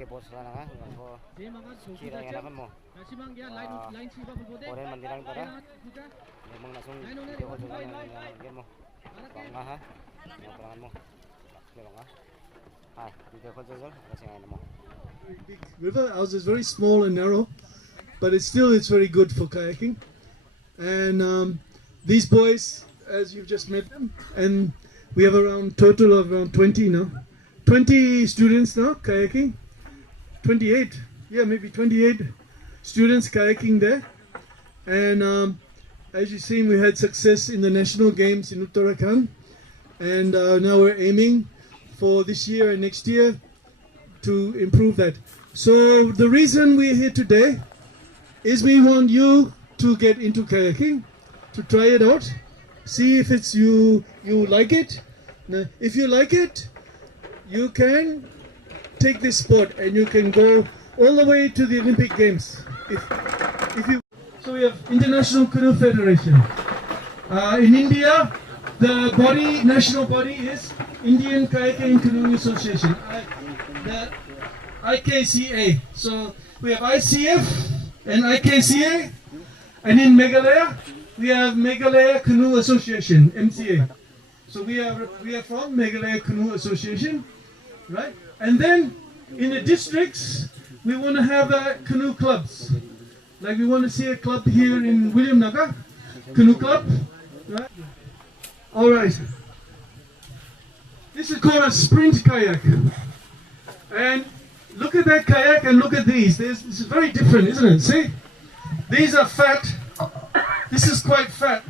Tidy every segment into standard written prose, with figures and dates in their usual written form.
이렇게 보스라나가 kira yang akan mo koren mandirang tara memang langsung video ko juga yang mo bangga ha perangan mo bangga video ko juga kasi ngayon mo. River ours is very small and narrow, but it's very good for kayaking. And these boys, as you've just met them, and we have total of around 20 now. 20 students now kayaking. 28, yeah, maybe 28 students kayaking there. And as you've seen, we had success in the national games in Uttarakhand. And now we're aiming for this year and next year to improve that. So the reason we're here today is we want you to get into kayaking, to try it out, see if it's you like it. Now, if you like it, you can take this sport and you can go all the way to the Olympic Games. So we have International Canoe Federation. In India, the national body is Indian Kayaking Canoe Association, the IKCA. So we have ICF and IKCA, and in Meghalaya we have Meghalaya Canoe Association, MCA. So we are from Meghalaya Canoe Association, right? And then in the districts we want to have canoe clubs. Like we want to see a club here in williamnagar, canoe club, right? All right. This is called a sprint kayak. And look at that kayak and look at these. This is very different, isn't it? See? These are fat. This is quite fat.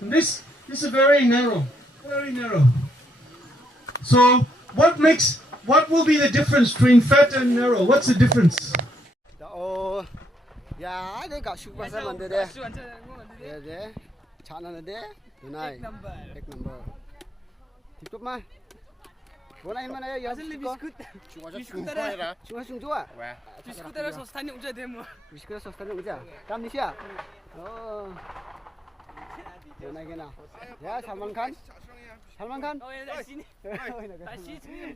And this is very narrow. Very narrow. So what will be the difference between fat and narrow? What's the difference? Oh, yeah, they got super seven there. Yeah, channel there. Tonight. Take number. Tiktok mah. Bona ini mana ya? Asal biskut. Cuma sungguh. Biskut ada sostanya uja demo. Biskut sostanya uja. Kam ni siapa? Oh. Bona kena. Ya, Salman Khan. Salman Khan. Oh, ya sini. Sini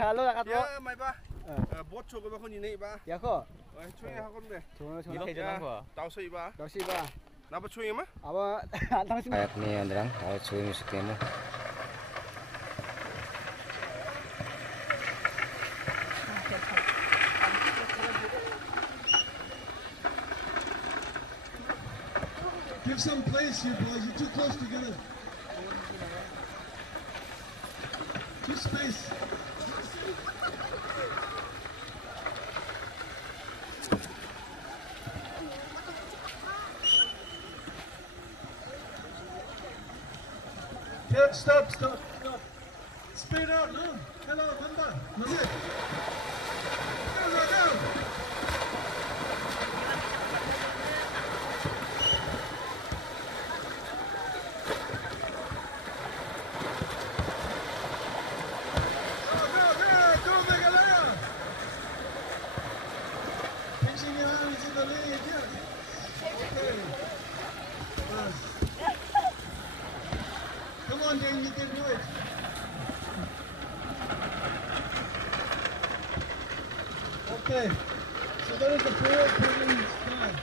halo kat. Ya, mai ba. Bot cho ko ba kon ni ba? Ya ko. Chui ha kon be. Chui ba. Tao sei ba. Napa chui ma? Aba antang sini. Ayat ni andrang, chui musik demo. Give some place here, boys. You're too close together. Give space. Yeah, stop. Straight out, no. Hello, Mamba. No, it. Go. Come on, Jane, you can do it. Okay, so that is the forward curling style.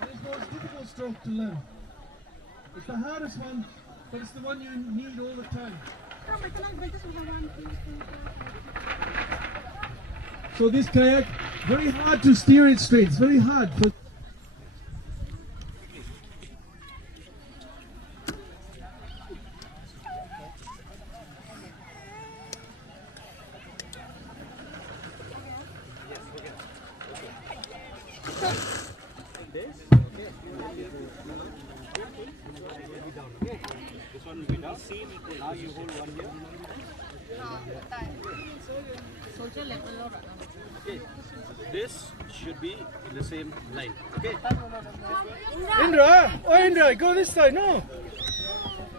And it's the most difficult stroke to learn. It's the hardest one, but it's the one you need all the time. So this kayak, very hard to steer it straight. It's very hard. This one we now see. Now you hold one here. Okay. This should be in the same line. Okay. Indra, go this side. No,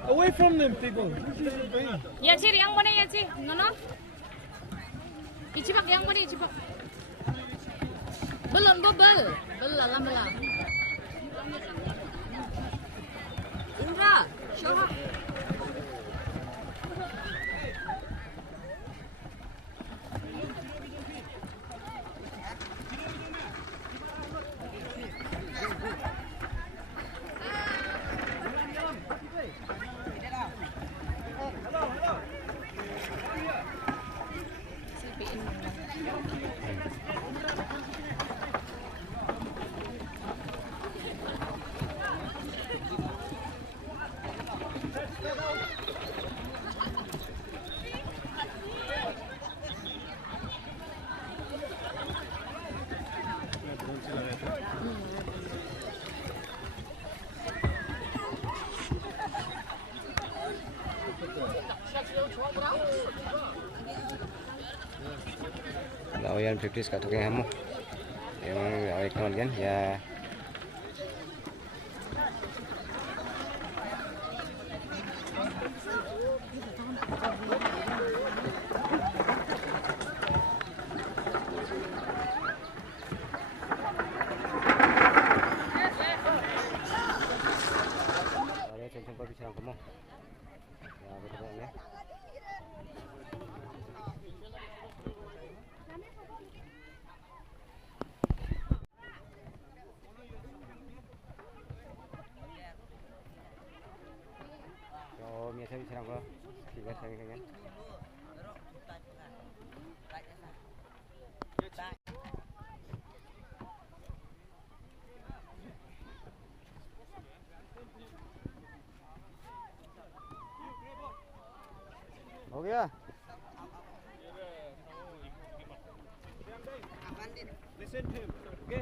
away from them, people. Ya sih, yang mana ya sih? Nono. Icipak yang mana icipak? Belum. Indra, show up. yang practice kat tukang hamu. Memang awak kenal kan ya. Sampai bicara kamu. Ya betul ya. Oh, biasa bicara apa? Biasa kan? हो गया Listen to him, okay?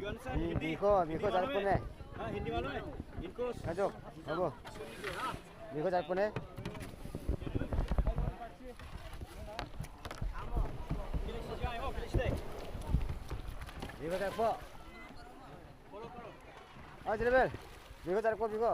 You understand Hindi? Biko jar pun है हाँ हिंदी मालूम है इनको आजो बाबू biko jar pun है biko jar po आज level biko jar po biko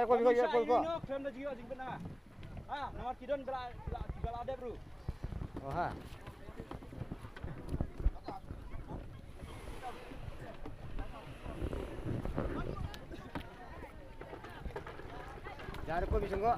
jar po biko jar po Krem dah jiwa jingkut na. Ah, nomor kidon bela ada bro. oh ha jar po bisunggo